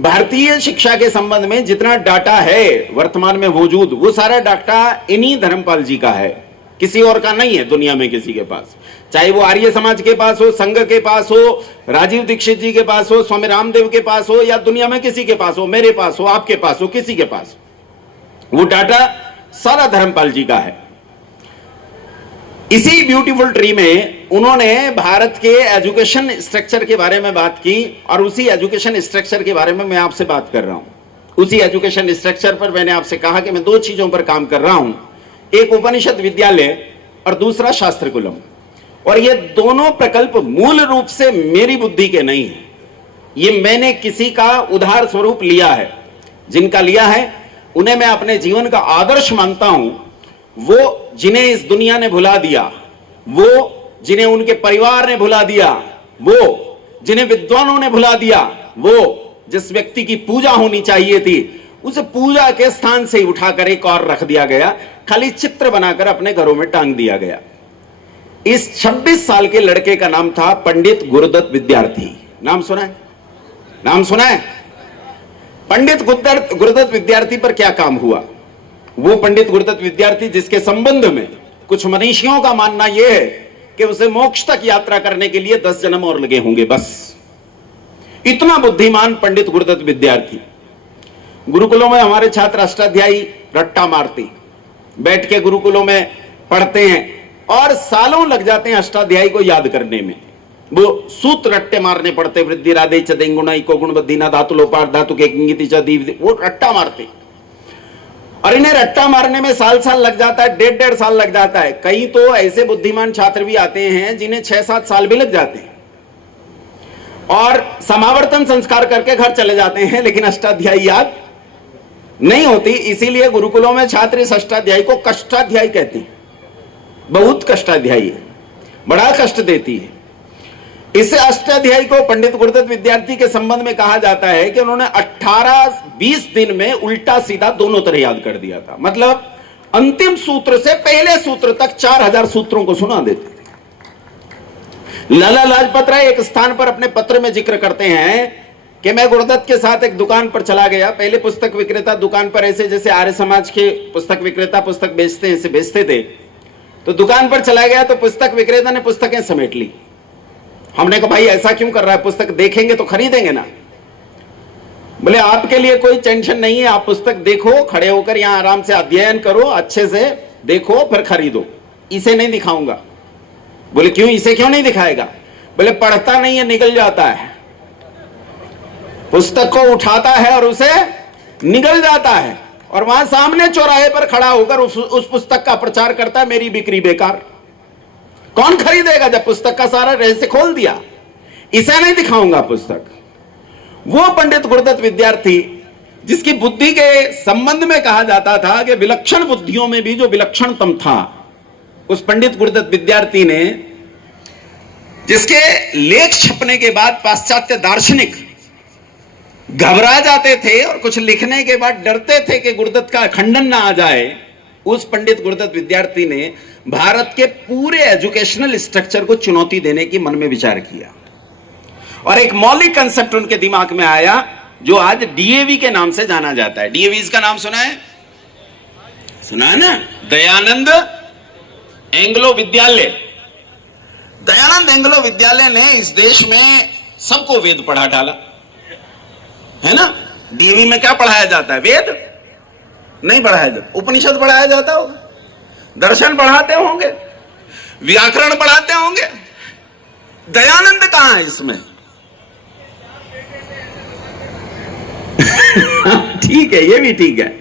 भारतीय शिक्षा के संबंध में जितना डाटा है वर्तमान में मौजूद, वो सारा डाटा इन्हीं धर्मपाल जी का है, किसी और का नहीं है दुनिया में किसी के पास। चाहे वो आर्य समाज के पास हो, संघ के पास हो, राजीव दीक्षित जी के पास हो, स्वामी रामदेव के पास हो, या दुनिया में किसी के पास हो, मेरे पास हो, आपके पास हो, किसी के पास, वो डाटा सारा धर्मपाल जी का है। इसी ब्यूटीफुल ट्री में उन्होंने भारत के एजुकेशन स्ट्रक्चर के बारे में बात की, और उसी एजुकेशन स्ट्रक्चर के बारे में मैं आपसे बात कर रहा हूं। उसी एजुकेशन स्ट्रक्चर पर मैंने आपसे कहा कि मैं दो चीजों पर काम कर रहा हूं, एक उपनिषद विद्यालय और दूसरा शास्त्रकुलम। और ये दोनों प्रकल्प मूल रूप से मेरी बुद्धि के नहीं है, ये मैंने किसी का उधार स्वरूप लिया है। जिनका लिया है उन्हें मैं अपने जीवन का आदर्श मानता हूं। वो जिन्हें इस दुनिया ने भुला दिया, वो जिन्हें उनके परिवार ने भुला दिया, वो जिन्हें विद्वानों ने भुला दिया, वो जिस व्यक्ति की पूजा होनी चाहिए थी, उसे पूजा के स्थान से उठाकर एक और रख दिया गया, खाली चित्र बनाकर अपने घरों में टांग दिया गया। इस 26 साल के लड़के का नाम था पंडित गुरुदत्त विद्यार्थी। नाम सुना है? नाम सुना है? पंडित गुरुदत्त विद्यार्थी पर क्या काम हुआ? वो पंडित गुरुदत्त विद्यार्थी जिसके संबंध में कुछ मनीषियों का मानना यह है कि उसे मोक्ष तक यात्रा करने के लिए 10 जन्म और लगे होंगे, बस। इतना बुद्धिमान पंडित गुरुदत्त विद्यार्थी। गुरुकुलों में हमारे छात्र अष्टाध्यायी रट्टा मारती बैठ के गुरुकुलों में पढ़ते हैं और सालों लग जाते हैं अष्टाध्यायी को याद करने में। वो सूत्र रट्टे मारने पड़ते, वृद्धि राधे चदेंगुणा इको गुण बद्धीना धातु लोपार धातु के किंगिति च दीव, वो रट्टा मारते। और इन्हें रट्टा मारने में साल साल लग जाता है, 1.5 साल लग जाता है। कई तो ऐसे बुद्धिमान छात्र भी आते हैं जिन्हें 6-7 साल भी लग जाते हैं और समावर्तन संस्कार करके घर चले जाते हैं, लेकिन अष्टाध्यायी याद नहीं होती। इसीलिए गुरुकुलों में छात्र इस अष्टाध्यायी को कष्टाध्यायी कहते हैं। बहुत कष्टाध्यायी है, बड़ा कष्ट देती है। इस अष्टाध्यायी को पंडित गुरुदत्त विद्यार्थी के संबंध में कहा जाता है कि उन्होंने 18-20 दिन में उल्टा सीधा दोनों तरह याद कर दिया था। मतलब अंतिम सूत्र से पहले सूत्र तक 4000 सूत्रों को सुना देते थे। लाला लाजपत राय एक स्थान पर अपने पत्र में जिक्र करते हैं कि मैं गुरुदत्त के साथ एक दुकान पर चला गया। पहले पुस्तक विक्रेता दुकान पर ऐसे जैसे आर्य समाज के पुस्तक विक्रेता पुस्तक बेचते हैं, ऐसे बेचते थे। तो दुकान पर चला गया तो पुस्तक विक्रेता ने पुस्तकें समेट ली। हमने कहा भाई ऐसा क्यों कर रहा है, पुस्तक देखेंगे तो खरीदेंगे ना। बोले आपके लिए कोई टेंशन नहीं है, आप पुस्तक देखो, खड़े होकर यहां आराम से अध्ययन करो, अच्छे से देखो, फिर खरीदो, इसे नहीं दिखाऊंगा। बोले क्यों, इसे क्यों नहीं दिखाएगा? बोले पढ़ता नहीं है, निगल जाता है। पुस्तक को उठाता है और उसे निगल जाता है, और वहां सामने चौराहे पर खड़ा होकर उस पुस्तक का प्रचार करता है, मेरी बिक्री बेकार। कौन खरीदेगा जब पुस्तक का सारा रहस्य खोल दिया? इसे नहीं दिखाऊंगा पुस्तक। वो पंडित गुरुदत्त विद्यार्थी जिसकी बुद्धि के संबंध में कहा जाता था कि विलक्षण बुद्धियों में भी जो विलक्षणतम था, उस पंडित गुरुदत्त विद्यार्थी ने, जिसके लेख छपने के बाद पाश्चात्य दार्शनिक घबरा जाते थे और कुछ लिखने के बाद डरते थे कि गुरुदत्त का खंडन ना आ जाए, उस पंडित गुरुदत्त विद्यार्थी ने भारत के पूरे एजुकेशनल स्ट्रक्चर को चुनौती देने की मन में विचार किया और एक मौलिक कंसेप्ट उनके दिमाग में आया जो आज डीएवी के नाम से जाना जाता है। डीएवी का नाम सुना है? सुना है ना? दयानंद एंग्लो विद्यालय। दयानंद एंग्लो विद्यालय ने इस देश में सबको वेद पढ़ा डाला है ना। डीएवी में क्या पढ़ाया जाता है? वेद नहीं पढ़ाया जाता, उपनिषद पढ़ाया जाता होगा, दर्शन पढ़ाते होंगे, व्याकरण पढ़ाते होंगे। दयानंद कहां है इसमें? ठीक है, ये भी ठीक है।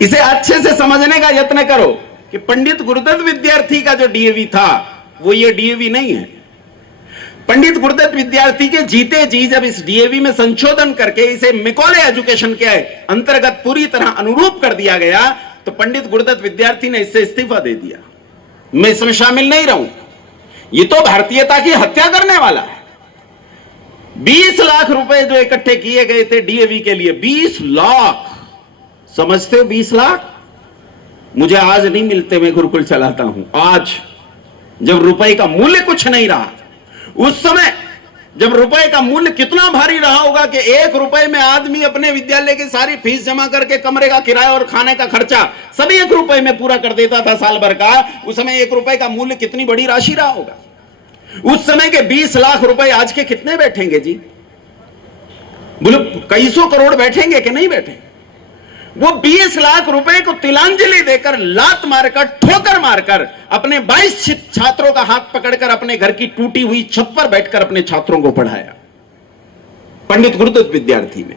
इसे अच्छे से समझने का यत्न करो कि पंडित गुरुदत्त विद्यार्थी का जो डीएवी था वो ये डीएवी नहीं है। पंडित गुरुदत्त विद्यार्थी के जीते जी जब इस डीएवी में संशोधन करके इसे मिकोले एजुकेशन के अंतर्गत पूरी तरह अनुरूप कर दिया गया, तो पंडित गुरुदत्त विद्यार्थी ने इससे इस्तीफा दे दिया। मैं इसमें शामिल नहीं रहूं, ये तो भारतीयता की हत्या करने वाला है। 20 लाख रुपए जो इकट्ठे किए गए थे डीएवी के लिए, 20 लाख, समझते हो 20 लाख? मुझे आज नहीं मिलते, मैं गुरुकुल चलाता हूं। आज जब रुपए का मूल्य कुछ नहीं रहा, उस समय जब रुपए का मूल्य कितना भारी रहा होगा कि 1 रुपए में आदमी अपने विद्यालय की सारी फीस जमा करके कमरे का किराया और खाने का खर्चा सभी 1 रुपए में पूरा कर देता था साल भर का। उस समय 1 रुपए का मूल्य कितनी बड़ी राशि रहा होगा। उस समय के 20 लाख रुपए आज के कितने बैठेंगे जी? बोलो कई सौ करोड़ बैठेंगे कि नहीं बैठेंगे? वो 20 लाख रुपए को तिलांजलि देकर, लात मारकर, ठोकर मारकर अपने 22 छात्रों का हाथ पकड़कर अपने घर की टूटी हुई छत पर बैठकर अपने छात्रों को पढ़ाया पंडित गुरुदत्त विद्यार्थी ने।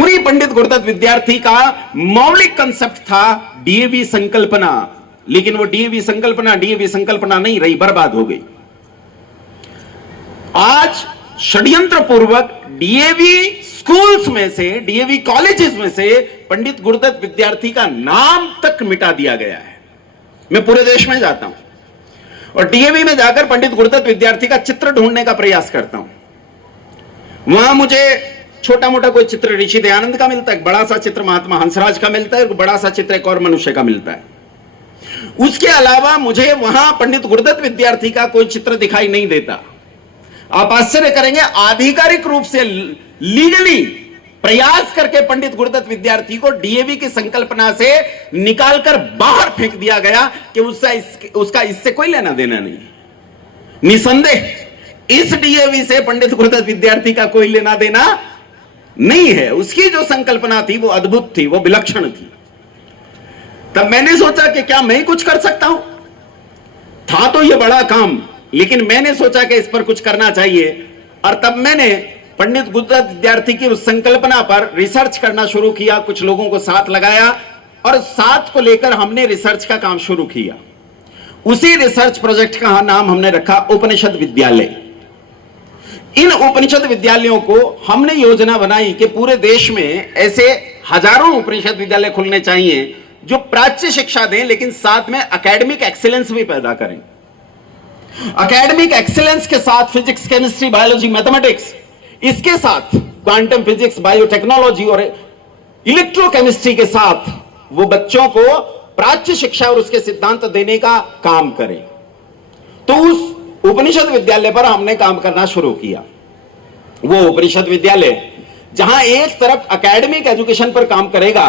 उन्हीं पंडित गुरुदत्त विद्यार्थी का मौलिक कंसेप्ट था डीएवी संकल्पना, लेकिन वो डीएवी संकल्पना नहीं रही, बर्बाद हो गई। आज षड्यंत्र पूर्वक डीएवी स्कूल्स में से, डीएवी कॉलेजेस में से पंडित गुरुदत्त विद्यार्थी का नाम तक मिटा दिया गया है। मैं पूरे देश में जाता हूं और डीएवी में जाकर पंडित गुरुदत्त विद्यार्थी का चित्र ढूंढने का प्रयास करता हूं। वहां मुझे छोटा मोटा कोई चित्र ऋषि दयानंद का मिलता है, एक बड़ा सा चित्र महात्मा हंसराज का मिलता है, एक बड़ा सा चित्र एक और मनुष्य का मिलता है। उसके अलावा मुझे वहां पंडित गुरुदत्त विद्यार्थी का कोई चित्र दिखाई नहीं देता। आप आश्चर्य करेंगे, आधिकारिक रूप से लीगली प्रयास करके पंडित गुरुदत्त विद्यार्थी को डीएवी की संकल्पना से निकालकर बाहर फेंक दिया गया कि उसका इससे कोई लेना देना नहीं। निसंदेह इस डीएवी से पंडित गुरुदत्त विद्यार्थी का कोई लेना देना नहीं है। उसकी जो संकल्पना थी वो अद्भुत थी, वो विलक्षण थी। तब मैंने सोचा कि क्या मैं कुछ कर सकता हूं? था तो ये बड़ा काम, लेकिन मैंने सोचा कि इस पर कुछ करना चाहिए। और तब मैंने पंडित गुरुदत्त विद्यार्थी की उस संकल्पना पर रिसर्च करना शुरू किया, कुछ लोगों को साथ लगाया और साथ को लेकर हमने रिसर्च का काम शुरू किया। उसी रिसर्च प्रोजेक्ट का नाम हमने रखा उपनिषद विद्यालय। इन उपनिषद विद्यालयों को हमने योजना बनाई कि पूरे देश में ऐसे हजारों उपनिषद विद्यालय खुलने चाहिए जो प्राच्य शिक्षा दें, लेकिन साथ में एकेडमिक एक्सीलेंस भी पैदा करें। एकेडमिक एक्सीलेंस के साथ फिजिक्स, केमिस्ट्री, बायोलॉजी, मैथमेटिक्स, इसके साथ क्वांटम फिजिक्स, बायोटेक्नोलॉजी और इलेक्ट्रोकेमिस्ट्री के साथ वो बच्चों को प्राच्य शिक्षा और उसके सिद्धांत देने का काम करें। तो उस उपनिषद विद्यालय पर हमने काम करना शुरू किया। वो उपनिषद विद्यालय जहां एक तरफ एकेडमिक एजुकेशन पर काम करेगा,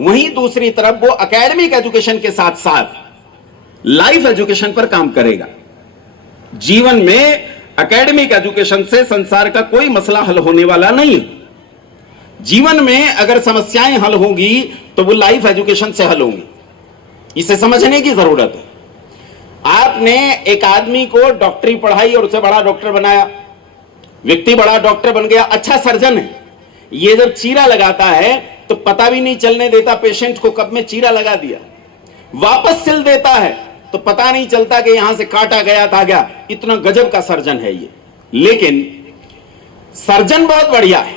वहीं दूसरी तरफ वो एकेडमिक एजुकेशन के साथ साथ लाइफ एजुकेशन पर काम करेगा। जीवन में एकेडमिक एजुकेशन से संसार का कोई मसला हल होने वाला नहीं है। जीवन में अगर समस्याएं हल होंगी तो वो लाइफ एजुकेशन से हल होंगी। इसे समझने की जरूरत है। आपने एक आदमी को डॉक्टरी पढ़ाई और उसे बड़ा डॉक्टर बनाया, व्यक्ति बड़ा डॉक्टर बन गया, अच्छा सर्जन है। ये जब चीरा लगाता है तो पता भी नहीं चलने देता पेशेंट को कब में चीरा लगा दिया। वापस सिल देता है तो पता नहीं चलता कि यहां से काटा गया था क्या। इतना गजब का सर्जन है ये। लेकिन सर्जन बहुत बढ़िया है,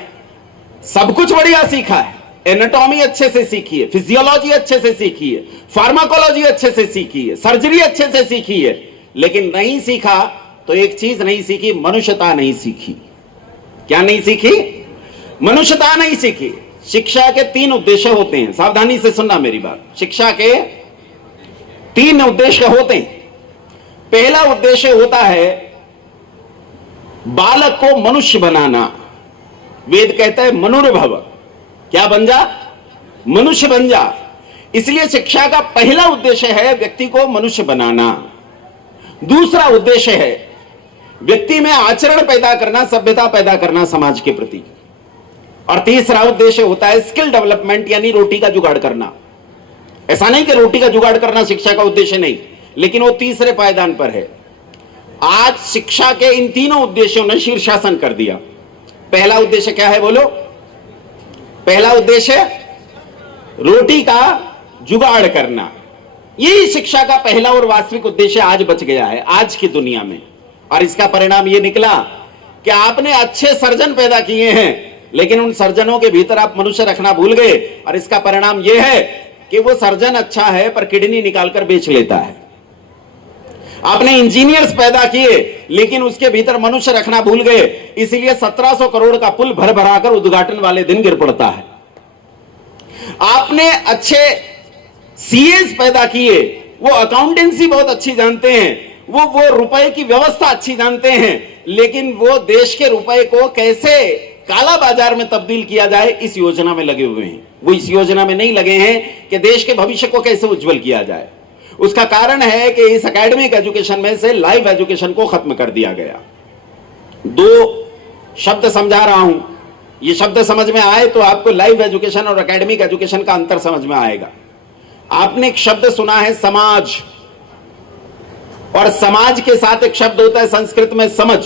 सब कुछ बढ़िया सीखा है, एनाटॉमी अच्छे से सीखी है, फिजियोलॉजी अच्छे से सीखी है, फार्माकोलॉजी अच्छे से सीखी है, सर्जरी अच्छे से सीखी है, लेकिन नहीं सीखा तो एक चीज नहीं सीखी, मनुष्यता नहीं सीखी। क्या नहीं सीखी? मनुष्यता नहीं सीखी। शिक्षा के 3 उद्देश्य होते हैं, सावधानी से सुनना मेरी बात। शिक्षा के 3 उद्देश्य होते हैं। पहला उद्देश्य होता है बालक को मनुष्य बनाना। वेद कहता है मनुर्भव, क्या बन जा? मनुष्य बन जा। इसलिए शिक्षा का पहला उद्देश्य है व्यक्ति को मनुष्य बनाना। दूसरा उद्देश्य है व्यक्ति में आचरण पैदा करना, सभ्यता पैदा करना समाज के प्रति। और तीसरा उद्देश्य होता है स्किल डेवलपमेंट, यानी रोटी का जुगाड़ करना। ऐसा नहीं कि रोटी का जुगाड़ करना शिक्षा का उद्देश्य नहीं, लेकिन वो तीसरे पायदान पर है। आज शिक्षा के इन तीनों उद्देश्यों ने शीर्षासन कर दिया। पहला उद्देश्य क्या है बोलो? पहला उद्देश्य रोटी का जुगाड़ करना। यही शिक्षा का पहला और वास्तविक उद्देश्य आज बच गया है आज की दुनिया में। और इसका परिणाम यह निकला कि आपने अच्छे सर्जन पैदा किए हैं, लेकिन उन सर्जनों के भीतर आप मनुष्य रखना भूल गए। और इसका परिणाम यह है कि वो सर्जन अच्छा है पर किडनी निकालकर बेच लेता है। आपने इंजीनियर्स पैदा किए, लेकिन उसके भीतर मनुष्य रखना भूल गए, इसलिए 1700 करोड़ का पुल भर भराकर उद्घाटन वाले दिन गिर पड़ता है। आपने अच्छे सीएस पैदा किए, वो अकाउंटेंसी बहुत अच्छी जानते हैं, वो रुपए की व्यवस्था अच्छी जानते हैं, लेकिन वो देश के रुपए को कैसे काला बाजार में तब्दील किया जाए इस योजना में लगे हुए हैं। वो इस योजना में नहीं लगे हैं कि देश के भविष्य को कैसे उज्जवल किया जाए। उसका कारण है कि इस एकेडमिक एजुकेशन में से लाइव एजुकेशन को खत्म कर दिया गया। दो शब्द समझा रहा हूं, ये शब्द समझ में आए तो आपको लाइव एजुकेशन और एकेडमिक एजुकेशन का अंतर समझ में आएगा। आपने एक शब्द सुना है समाज, और समाज के साथ एक शब्द होता है संस्कृत में समझ।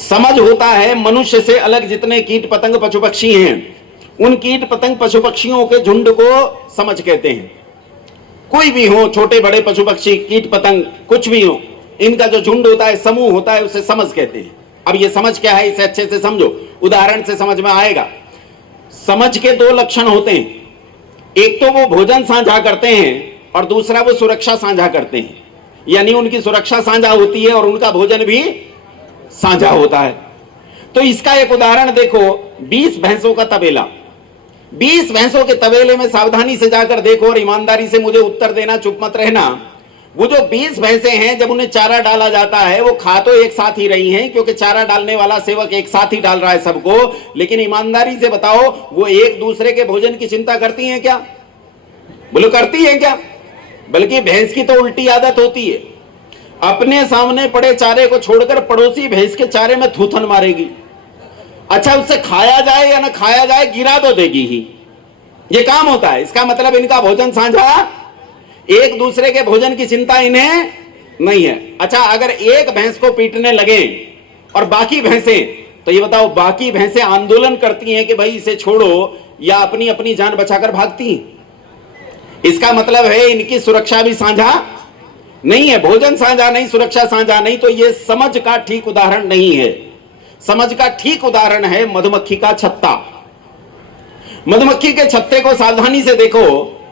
समझ होता है मनुष्य से अलग जितने कीट पतंग पशु पक्षी हैं, उन कीट पतंग पशु पक्षियों के झुंड को समझ कहते हैं। कोई भी हो, छोटे बड़े पशु पक्षी, कीट पतंग, कुछ भी हो, इनका जो झुंड होता है, समूह होता है, उसे समझ कहते हैं। अब ये समझ क्या है, इसे अच्छे से समझो, उदाहरण से समझ में आएगा। समझ के दो लक्षण होते हैं, एक तो वो भोजन साझा करते हैं और दूसरा वो सुरक्षा साझा करते हैं। यानी उनकी सुरक्षा साझा होती है और उनका भोजन भी साझा होता है। तो इसका एक उदाहरण देखो, 20 भैंसों का तबेला। 20 भैंसों के तबेले में सावधानी से जाकर देखो और ईमानदारी से मुझे उत्तर देना, चुप मत रहना। वो जो 20 भैंसे हैं, जब उन्हें चारा डाला जाता है, वो खा तो एक साथ ही रही हैं, क्योंकि चारा डालने वाला सेवक एक साथ ही डाल रहा है सबको। लेकिन ईमानदारी से बताओ, वो एक दूसरे के भोजन की चिंता करती हैं क्या? बोलो, करती हैं क्या? बल्कि भैंस की तो उल्टी आदत होती है, अपने सामने पड़े चारे को छोड़कर पड़ोसी भैंस के चारे में थूथन मारेगी। अच्छा, उससे खाया जाए या ना खाया जाए, गिरा तो देगी ही। ये काम होता है। इसका मतलब इनका भोजन साझा, एक दूसरे के भोजन की चिंता इन्हें नहीं है। अच्छा, अगर एक भैंस को पीटने लगे और बाकी भैंसें, तो ये बताओ, बाकी भैंसें आंदोलन करती हैं कि भाई इसे छोड़ो, या अपनी अपनी जान बचाकर भागती हैं? इसका मतलब है इनकी सुरक्षा भी साझा नहीं है, भोजन साझा नहीं, सुरक्षा साझा नहीं। तो ये समझ का ठीक उदाहरण नहीं है। समझ का ठीक उदाहरण है मधुमक्खी का छत्ता। मधुमक्खी के छत्ते को सावधानी से देखो,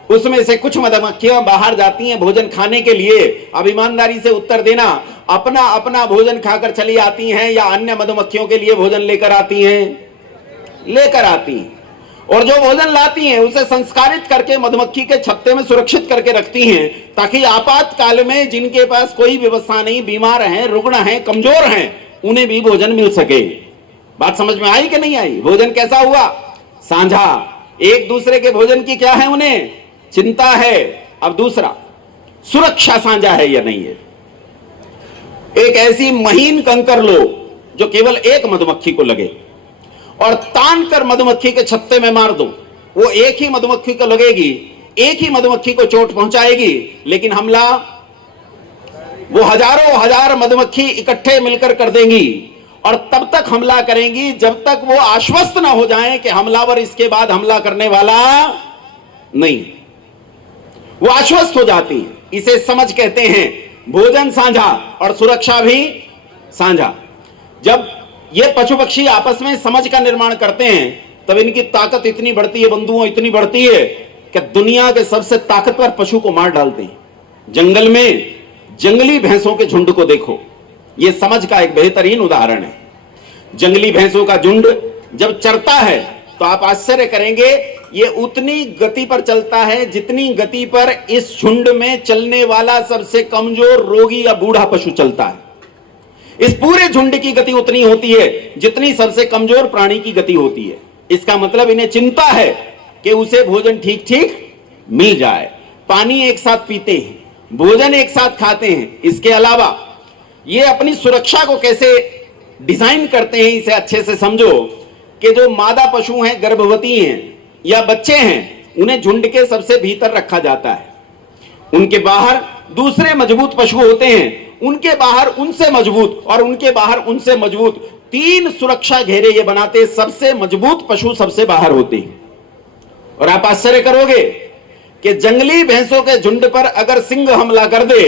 उसमें से कुछ मधुमक्खियां बाहर जाती हैं भोजन खाने के लिए। अब ईमानदारी से उत्तर देना, अपना अपना भोजन खाकर चली आती हैं या अन्य मधुमक्खियों के लिए भोजन लेकर आती हैं? लेकर आती हैं। और जो भोजन लाती हैं उसे संस्कारित करके मधुमक्खी के छत्ते में सुरक्षित करके रखती हैं, ताकि आपातकाल में जिनके पास कोई व्यवस्था नहीं, बीमार हैं, रुग्ण हैं, कमजोर हैं, उन्हें भी भोजन मिल सके। बात समझ में आई कि नहीं आई? भोजन कैसा हुआ? साझा। एक दूसरे के भोजन की क्या है, उन्हें चिंता है। अब दूसरा, सुरक्षा साझा है या नहीं है। एक ऐसी महीन कंकर लो जो केवल एक मधुमक्खी को लगे और तान कर मधुमक्खी के छत्ते में मार दो। वो एक ही मधुमक्खी को लगेगी, एक ही मधुमक्खी को चोट पहुंचाएगी, लेकिन हमला वो हजारों हजार मधुमक्खी इकट्ठे मिलकर कर देंगी। और तब तक हमला करेंगी जब तक वो आश्वस्त ना हो जाएं कि हमलावर इसके बाद हमला करने वाला नहीं। वो आश्वस्त हो जाती है। इसे समझ कहते हैं। भोजन साझा और सुरक्षा भी साझा। जब ये पशु पक्षी आपस में समझ का निर्माण करते हैं, तब इनकी ताकत इतनी बढ़ती है, बंधुओं, इतनी बढ़ती है कि दुनिया के सबसे ताकतवर पशु को मार डालते हैं। जंगल में जंगली भैंसों के झुंड को देखो, यह समझ का एक बेहतरीन उदाहरण है। जंगली भैंसों का झुंड जब चरता है तो आप आश्चर्य करेंगे, ये उतनी गति पर चलता है जितनी गति पर इस झुंड में चलने वाला सबसे कमजोर, रोगी या बूढ़ा पशु चलता है। इस पूरे झुंड की गति उतनी होती है जितनी सबसे कमजोर प्राणी की गति होती है। इसका मतलब इन्हें चिंता है कि उसे भोजन ठीक ठीक मिल जाए। पानी एक साथ पीते हैं, भोजन एक साथ खाते हैं। इसके अलावा ये अपनी सुरक्षा को कैसे डिजाइन करते हैं, इसे अच्छे से समझो कि जो मादा पशु हैं, गर्भवती हैं या बच्चे हैं, उन्हें झुंड के सबसे भीतर रखा जाता है। उनके बाहर दूसरे मजबूत पशु होते हैं, उनके बाहर उनसे मजबूत और उनके बाहर उनसे मजबूत, 3 सुरक्षा घेरे ये बनाते। सबसे मजबूत पशु सबसे बाहर होते हैं। और आप आश्चर्य करोगे कि जंगली भैंसों के झुंड पर अगर सिंह हमला कर दे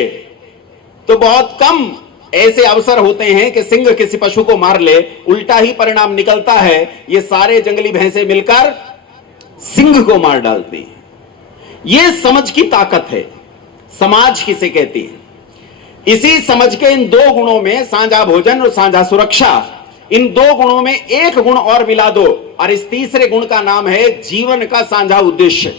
तो बहुत कम ऐसे अवसर होते हैं कि सिंह किसी पशु को मार ले। उल्टा ही परिणाम निकलता है, ये सारे जंगली भैंसे मिलकर सिंह को मार डालते हैं। यह समझ की ताकत है। समाज किसे कहते हैं? इसी समझ के इन 2 गुणों में, साझा भोजन और साझा सुरक्षा, इन 2 गुणों में एक गुण और मिला दो और इस तीसरे गुण का नाम है जीवन का साझा उद्देश्य।